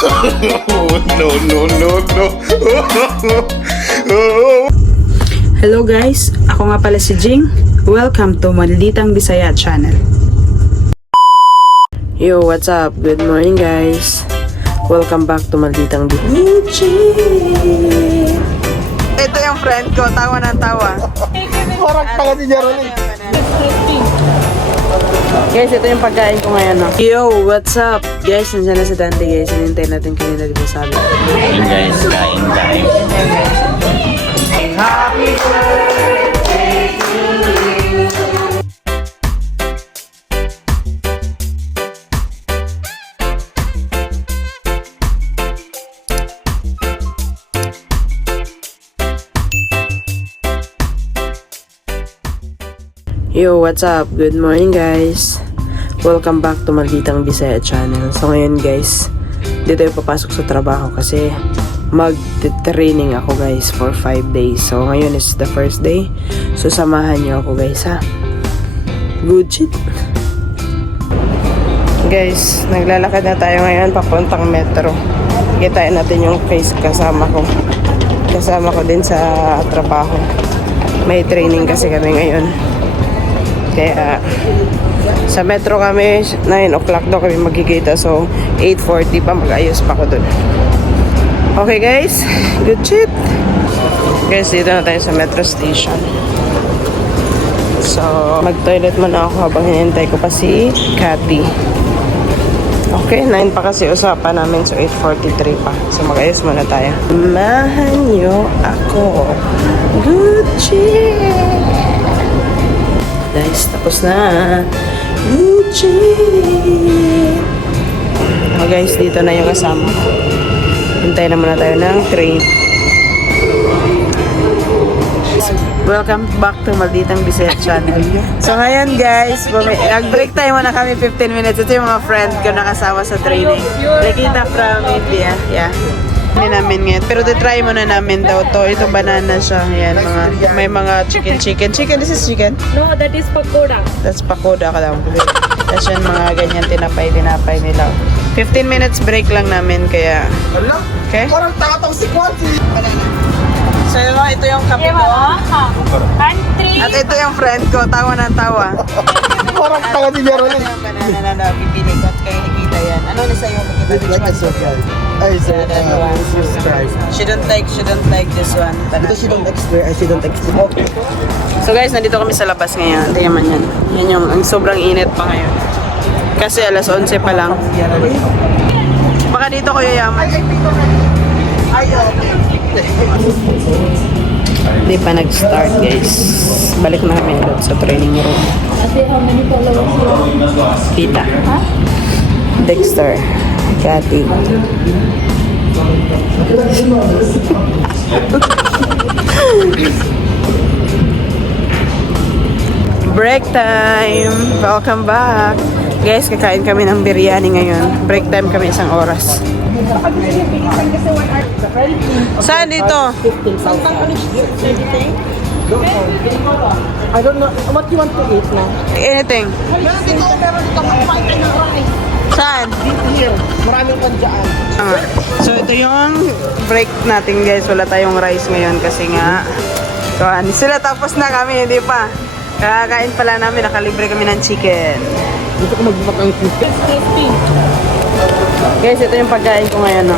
Hello guys, ako nga pala si Jing. Welcome to Malditang Bisaya channel. Yo, what's up? Good morning guys. Welcome back to Malditang Bisaya. Ito yung friend ko, tawa ng tawa. Parang tanga si Jeroen. Guys, ito yung pagkain ko ngayon. No? Yo, what's up? Guys, nandiyan na si Dante guys. Hinintay natin kanina di ba sabi. Ayun guys, kain tayo. Happy birthday to you. Yo, what's up? Good morning guys. Welcome back to Malditang Bisaya channel. So ngayon guys, dito tayo papasok sa trabaho kasi mag-training ako guys for 5 days. So ngayon is the first day. So samahan nyo ako guys ha. Good shit. Guys, naglalakad na tayo ngayon papuntang metro. Kitain natin yung face kasama ko. Kasama ko din sa trabaho. May training kasi kami ngayon. Kaya sa metro kami 9 o'clock daw kami magkikita, so 8:40 pa mag-ayos pa ko dun. Okay guys, good shit. Guys, dito na tayo sa metro station. So mag-toilet muna ako habang hinintay ko pa si Cathy. Okay, 9 pa kasi usapan namin, so 8:43 pa. So mag-ayos muna tayo. Mahan niyo ako. Good shit. Guys, tapos na. Gucci. Oh guys, dito na yung kasama. Hintay na muna tayo ng train. Welcome back to Malditang Bisaya channel. So ngayon guys, nag-break time muna kami 15 minutes. Ito yung mga friend ko nakasama sa training. Nakita from India. Yeah. Hindi namin ngayon. Pero try muna namin daw to. Ito banana siya. Yan, may mga chicken. This is chicken? No, that is pakoda. That's pakoda ka daw. Tapos yan mga ganyan tinapay nila. 15 minutes break lang namin kaya. Okay? Parang tanga tong si Quanti. So ito yung kape ko. Country. At ito yung friend ko. Tawa ng tawa. Parang tanga si Jeroen. Banana na pipili ko at kayo nakita yan. Ano na sa'yo? Like a surprise. Ay, so, surprise. She don't like this one. Because she don't expect. Okay. So guys, nandito kami sa labas ngayon. Tingnan man yan. Yan yung ang sobrang init pa ngayon. Kasi alas 11 pa lang. Baka dito ko yayaman. Hindi pa nag-start guys. Balik na kami doon sa training room. Kita. Dexter. Cathy. Break time! Welcome back! Guys, kakain kami ng biryani ngayon. Break time kami isang oras. Saan dito? I don't know. What you want to eat now? Anything. Meron dito Saan? here. Maraming pan dyan. So ito yung break natin guys. Wala tayong rice ngayon kasi nga sila tapos na kami, hindi pa. Kakain pala namin, nakalibre kami ng chicken. Dito ko magpapakang chicken. Guys, ito yung pagkain ko ngayon. No?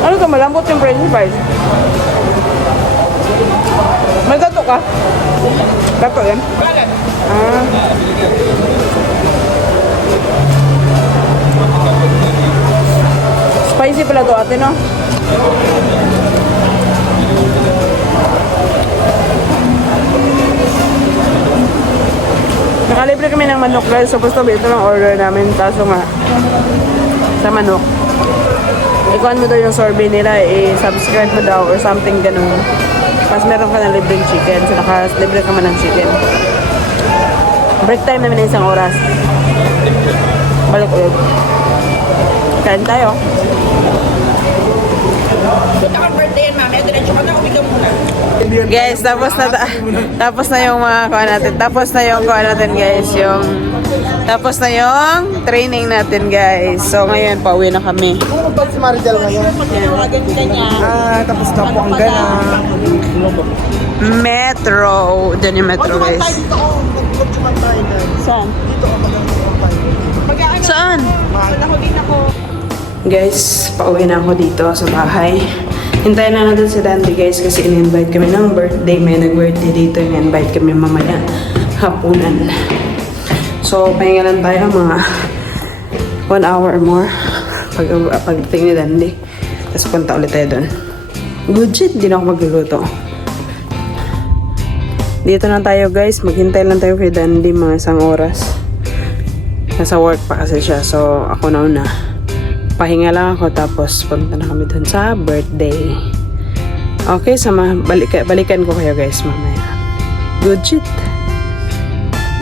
Ano ka, malambot yung french fries? May gato ka? Gato yan? Spicy pala to ate, no? Nakalibre kami ng manok guys. Supposed to be ito lang order namin. Kaso nga sa manok. Ikuan mo daw yung sorbet nila. I-subscribe mo daw or something ganun. Mas meron ka na libreng chicken. So nakalibre ka man ng chicken. Break time namin na isang oras. Balik ulit. Kain tayo. Guys, tapos na yung mga kuha natin. Tapos na yung kuha natin, guys. Tapos na yung training natin, guys. So, ngayon, pauwi na kami. Ano ba si Maridel ngayon? Tapos na po ang gana. Metro. Diyan yung metro, guys. Dito ako. Nagkutsman tayo, guys. Saan? Dito ako mag-kutsman tayo. Saan? Guys, pauwi na ako dito sa bahay. Hintayin na natin si Dandy, guys, kasi in-invite kami ng birthday. May nag-birthday dito. In-invite kami mamaya hapunan. So, pahinga lang tayo mga 1 hour or more pagdating ni Dandy. Tapos punta ulit tayo doon. Good shit, di na ako magluluto. Dito na tayo, guys. Maghintay lang tayo kay Dandy mga 1 oras. Nasa work pa kasi siya. So, ako na una. Pahinga lang ako tapos punta na kami dun sa birthday. Okay, balikan ko kayo, guys, mamaya. Good shit.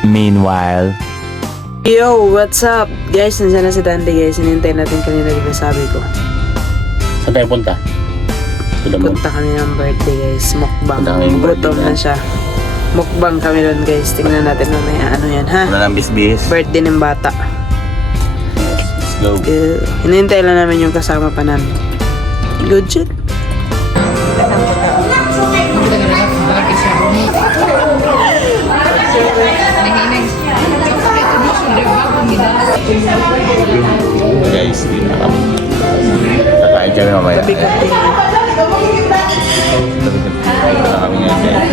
Meanwhile, Yo, what's up? Guys, nandiyan na si Dandy, guys. Hinintay natin kanina dito, sabi ko. saan tayo punta? To the moon. Punta kami ng birthday, guys. Mukbang. Punta kami ng birthday, Gutom na siya. Mukbang kami doon, guys. Tingnan natin mamaya. Ano yan, ha? Wala lang bisbis. Birthday ng bata. Let's go. Hinintay lang namin yung kasama pa namin. Good shit. Guys, di na kami. Kakain kami mamaya. Kakain na kami ngayon, guys.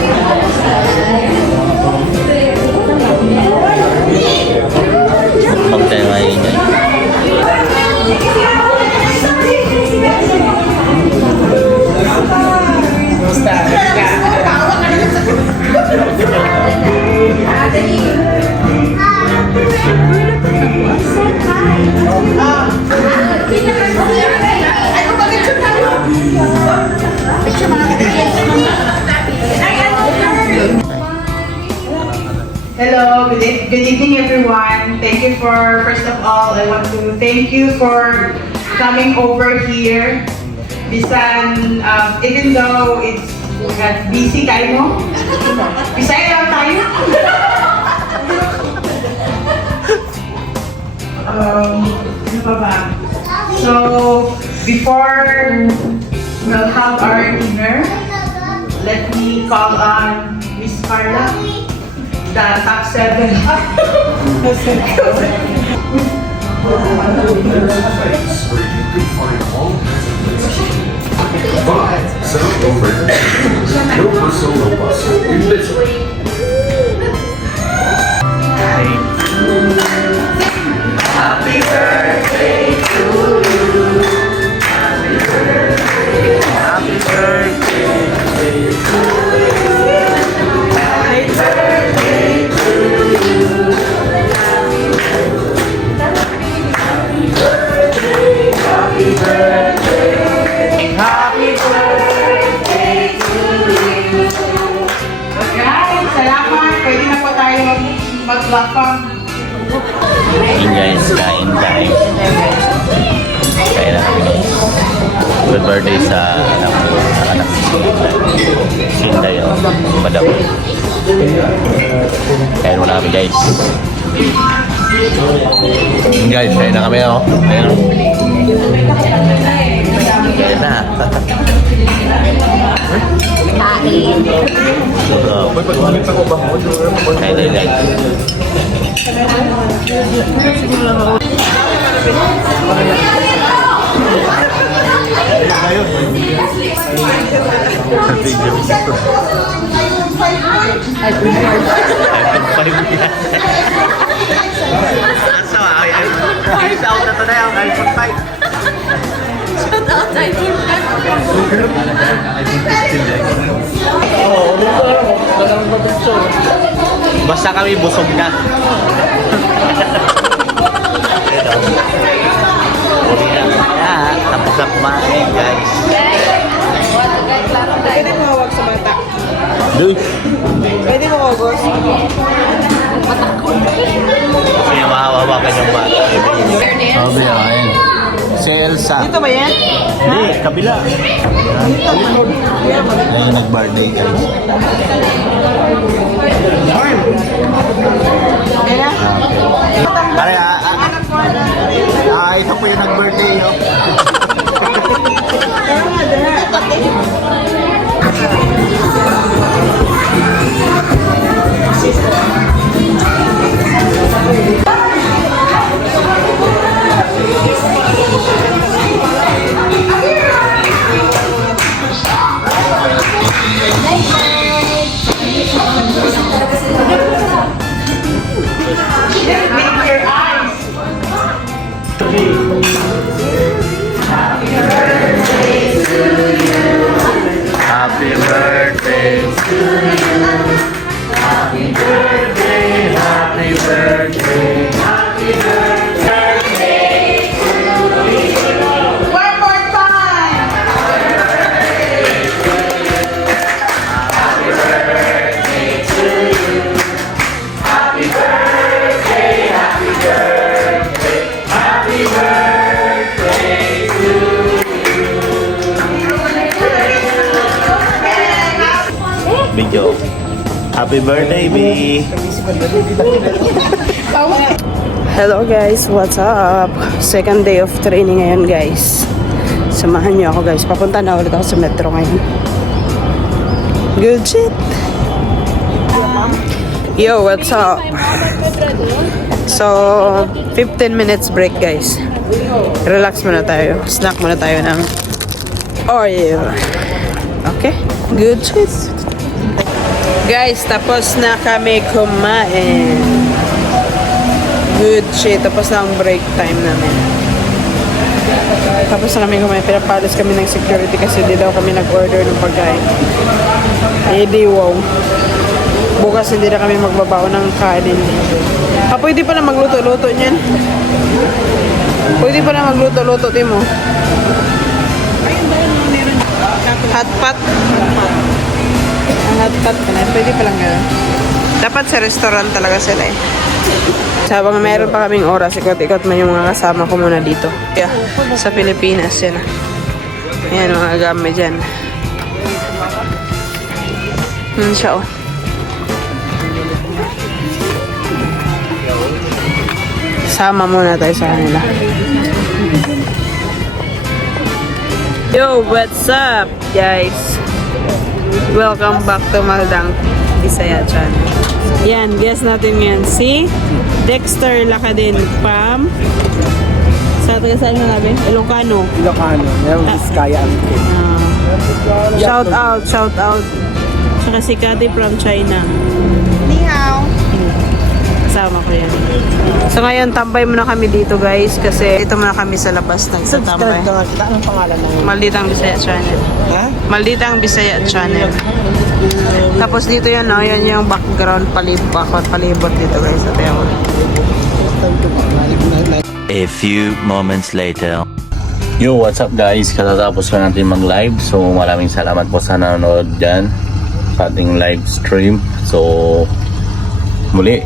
Mukbang tayo ngayon, guys. Hello, good evening everyone. Thank you first of all, I want to thank you for coming over here. Bisan, even though it's busy kayo mo, Bisaya lang tayo. Ano pa ba? So, before we'll have our dinner, let me call on Miss Carla. The top 7. Happy birthday to you. Happy birthday. Happy birthday to you. Happy birthday to you. Happy birthday. Happy birthday. Happy birthday to you. Guys, salamat. Pwede na po tayo mag-lapang. Yun, guys, kain time. Kain na kami. Good birthday sa anak ni Sinday, Madam. Kain muna kami, guys. Guys, kain na kami, oh. Kain na. Kain na, guys. Basta kami busog na. Tapos na kumain, guys. Pwede mo hawag sa bata. Dude, Pwede mo hawag. kasi mahawak kanyang bata. Sabi ayun. Si Elsa. Dito ba yan? Hindi, kabila. Ayun, nag-birthday guys. Kaya? Pare, ito po yung nag-birthday, no? Make your eyes. Happy birthday to you. Happy birthday, happy birthday, happy birthday to you. One more time. Happy birthday, happy birthday, happy birthday to you. Video. Happy birthday, B. Hello guys, what's up? Second day of training ngayon guys. Samahan niyo ako guys. Papunta na ulit ako sa metro ngayon. Good shit. Yo, what's up? So, 15 minutes break guys. Relax muna tayo. Snack muna tayo ng oil. Okay? Good shit. Guys, tapos na kami kumain. Good shit. Tapos na ang break time namin. Tapos na kami kumain. Pinapalis kami ng security kasi di daw kami nag-order ng pagkain. Eh di wow. Bukas hindi na kami magbabaon ng kanin. Pwede pa na magluto-luto niyan. Pwede pa na magluto-luto, Timo. Hot pot. Ang hot pot ka na. Pwede pa lang gano'n. Dapat sa restaurant talaga sila eh. Sabang meron pa kaming oras, ikot-ikot man yung mga kasama ko muna dito. Yeah, sa Pilipinas yan. Ayan mga gamit dyan. Siya oh. Sama muna tayo sa kanila. Yo, what's up guys? Welcome back to Maldang Bisaya Channel. Yan, guess natin ngayon si Dexter Lakadin Pam. Sa taga saan nga nabi? Ilocano. Ilocano. Meron Vizcaya ang Shout out, shout out. Saka si Kati from China. Ni hao. Kasama ko yan. So ngayon, tambay muna kami dito guys. Kasi ito muna kami sa labas nagtatambay. Subscribe ka nga kita. Anong pangalan ng... Malditang Bisaya Channel. Ha? Malditang Bisaya Channel. Tapos dito yan, no? Yan yung background palibot dito guys. Sa tayo. A few moments later. Yo, what's up guys? Katatapos ko natin mag-live. So maraming salamat po sa nanonood dyan sa ating live stream. So muli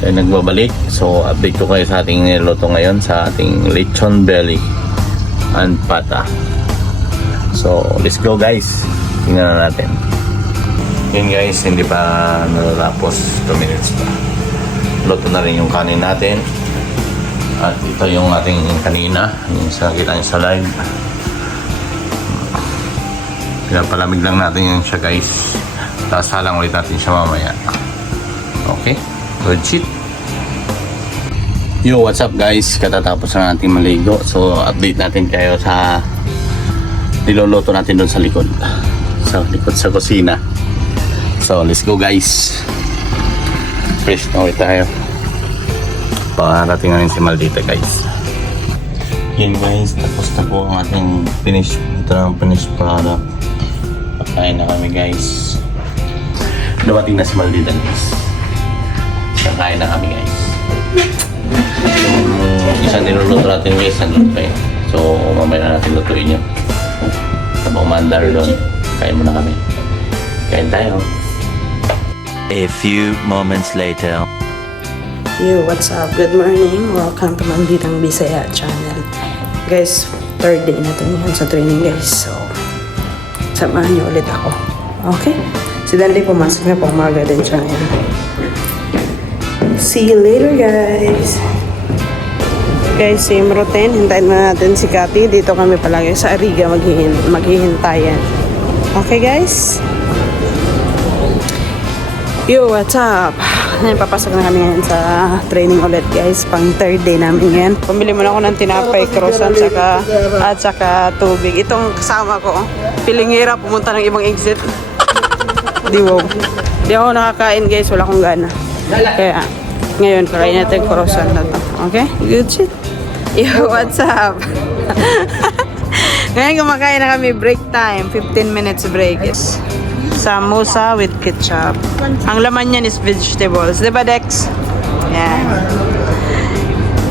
tayo nagbabalik. So update ko kayo sa ating niluto ngayon sa ating lechon belly and pata. So let's go guys. Tingnan na natin. Yun guys, hindi pa natatapos. 2 minutes pa. Luto na rin yung kanin natin. At ito yung ating kanina, yung sa nakita nyo sa live. Pinapalamig lang natin yun siya guys. Tapos halang ulit natin siya mamaya. Okay, good shit. Yo, what's up guys? Katatapos na natin maligo. So update natin kayo sa niluluto natin doon sa likod. Sa likod sa kusina. So let's go guys. Fresh na ulit tayo. Pakarating na rin si Maldita guys. Yun guys, tapos na po ang ating finish. Ito na ang finish product. Pagkain na kami guys. Dumating na si Maldita guys. Kakain na kami guys. Yung isang niluluto natin guys, nandun pa eh. So mamaya na natin lutuin yun. Tabang mandar doon. Kain muna kami. Kain tayo. A few moments later. Yo, what's up? Good morning. Welcome to Malditang Bisaya channel. Guys, third day natin yan sa training guys. So, samahan niyo ulit ako. Okay? Si Dandy pumasok na po. Umaga din siya ngayon. See you later guys. Guys, same routine. Hintayin na natin si Cathy. Dito kami palagi sa Ariga maghihintayan. Okay guys? Yo, what's up? Ngayon, papasok na kami ngayon sa training ulit guys. Pang third day namin ngayon. Pumili muna ako ng tinapay, croissant, at saka tubig. Itong kasama ko, piling hirap pumunta ng ibang exit. Di ako nakakain guys, wala akong gana. Kaya, ngayon, kakain natin croissant na to. Okay? Good shit. Yo, what's up? Ngayon, kumakain na kami, break time. 15 minutes break. Yes. Samosa with ketchup. Ang laman niyan is vegetables. Diba, Dex? Yan.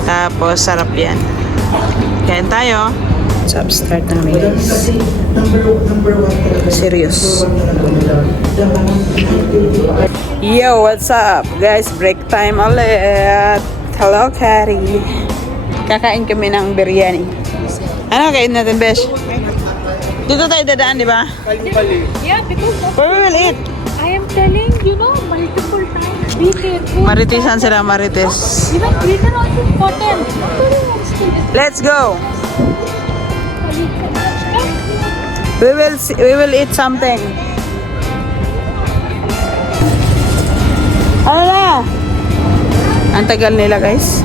Tapos, sarap yan. Kain tayo. Stop, start na kami, guys. Serious. Yo, what's up? Guys, break time ulit. Hello, Carrie. Kakain kami ng biryani. Ano kain natin, Besh? Dito tayo dadaan, di ba? Yeah, because of Where we will eat? I am telling you know multiple times. Be careful. Maritisan sila, Marites. Even return also important. Let's go. We will eat something. Ano na? Ang tagal nila, guys.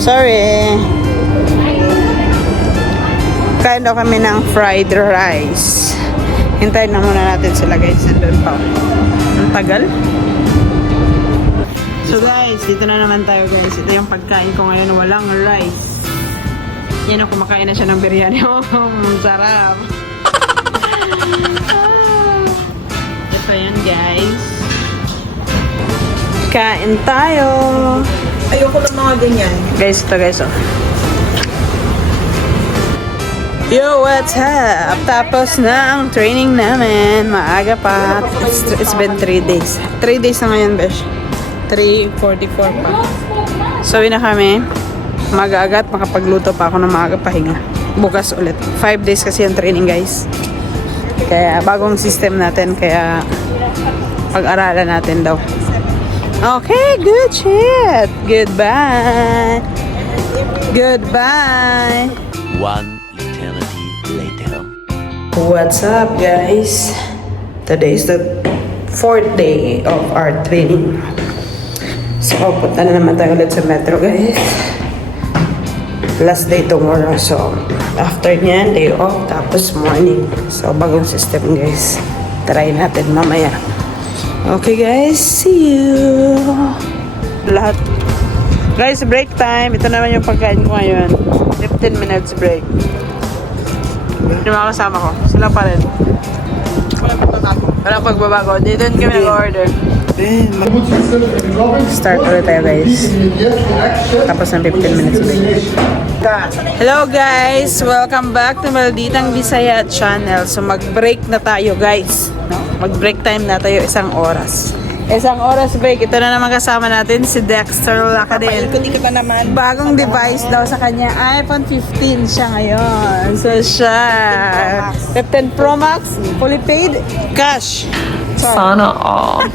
Sorry. Kain daw kami ng fried rice. Hintayin na muna natin sila, guys. Andun pa. Ang tagal. So guys, dito na naman tayo guys. Ito yung pagkain ko ngayon, walang rice. Yan ako, kumakain na siya ng biryani. Oh, sarap. Ito yan guys. Kain tayo. Ayoko ng mga ganyan. Guys, ito guys oh. Yo, what's up? Tapos na ang training namin. Maaga pa. It's been 3 days. 3 days na ngayon, besh. 3:44 pa. So, na kami. Maaga-agat. Makapagluto pa ako ng maaga pahinga. Bukas ulit. 5 days kasi yung training, guys. Kaya, bagong system natin. Kaya, pag-aralan natin daw. Okay, good shit. Goodbye. Goodbye. One eternity later. What's up guys? Today is the 4th day of our training. So, punta na naman tayo ulit sa metro guys. Last day tomorrow. So, after nyan, day off, tapos morning. So, bagong system guys. Try natin mamaya. Okay guys, see you! Lahat. Guys, break time. Ito naman yung pagkain ko ngayon. 15 minutes break. Yung mga kasama ko, sila pa rin. Walang pagbabago. Dito kami nag-order. Start ulit tayo guys. Tapos ng 15 minutes break. Hello guys! Welcome back to Malditang Bisaya channel. So mag-break na tayo guys. No? Mag-break time na tayo 1 oras. 1 oras break. Ito na naman kasama natin si Dexter Lacadel. Ikot-ikot na naman. Bagong device daw sa kanya. iPhone 15 siya ngayon. So siya. 15 Pro Max. Fully paid. Cash. Sana all.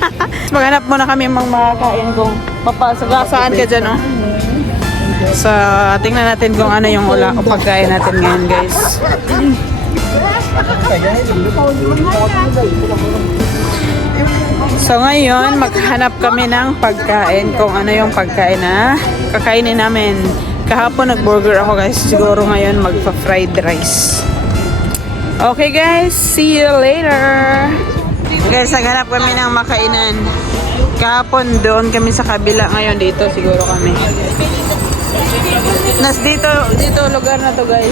Maghanap muna kami mga makakain kung papasok. Saan ka dyan, oh? So, tingnan natin kung ano yung pagkain natin ngayon, guys. So, ngayon, maghanap kami ng pagkain kung ano yung pagkain na kakainin namin. Kahapon, nag-burger ako, guys. Siguro ngayon, magpa-fried rice. Okay, guys. See you later. Guys, naghanap kami ng makainan. Kahapon, doon kami sa kabila. Ngayon, dito siguro kami. Dito lugar na to guys.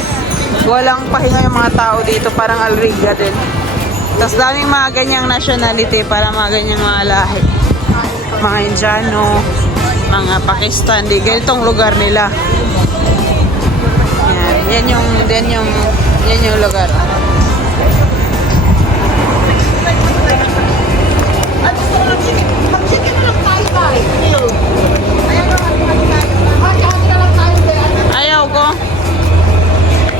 Walang pahinga yung mga tao dito, parang Alriga din. Tapos daming mga ganyang nationality, para mga ganyang mga lahi. Mga Indiano, mga Pakistan, di ganitong lugar nila. Yan yung lugar. Mag-chicken na lang tayo. Ayaw ko.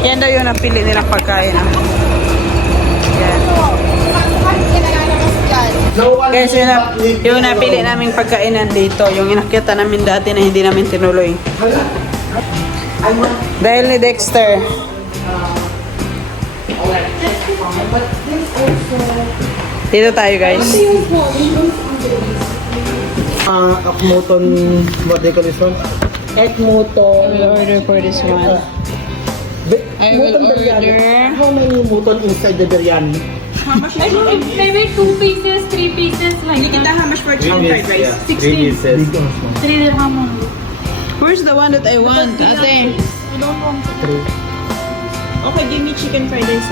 Yan daw yung napili nilang pagkain. Yan. Guys, yung napili naming pagkainan dito, yung inakyata namin dati na hindi namin tinuloy. Dahil ni Dexter. Dito tayo, guys. Akmoton, what they call this one? Ekmoton. I will order for this one. I will order. How many muton inside the biryani? Maybe 2 pieces, 3 pieces like that. How much for chicken fried rice? 16. 3 dirham only. Where's the one that I want, ate? I don't want to. Okay, give me chicken fried rice.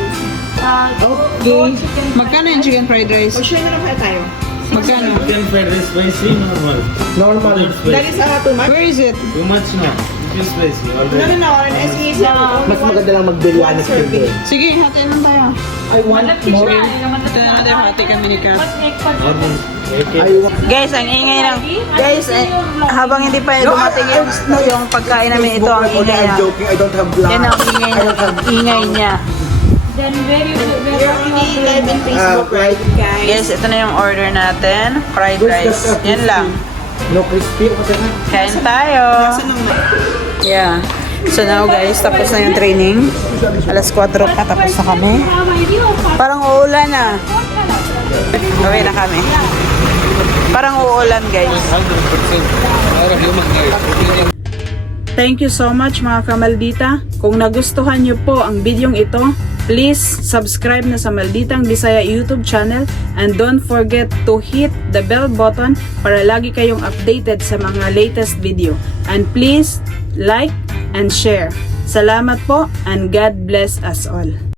Go chicken. Magkano yung chicken fried rice? Sure na lang kaya tayo. Magkano? Chicken fried rice spicy, normal. Normal. That is too much. Where is it? Too much no. Too spicy. No, Already. no, no. As Mas maganda lang mag-biryani sa Pinoy. Sige, hati lang tayo. I want more. Ito na natin, hati kami ni Kat. I want Guys, ang ingay ng... Guys, habang hindi pa dumating yung pagkain namin, ito ang ingay I'm na. joking, I don't have blood. Yan ang ingay niya. Then very live in Facebook, Right. Guys, ito na yung order natin. Fried rice. Yan lang. No crispy. What na? Kain tayo. Yeah. So now guys, tapos na yung training. Alas 4 pa, tapos na kami. Parang uulan na. Gawin na kami. Parang uulan guys. Thank you so much mga kamaldita. Kung nagustuhan nyo po ang bidyong ito, please subscribe na sa Malditang Bisaya YouTube channel and don't forget to hit the bell button para lagi kayong updated sa mga latest video. And please like and share. Salamat po and God bless us all.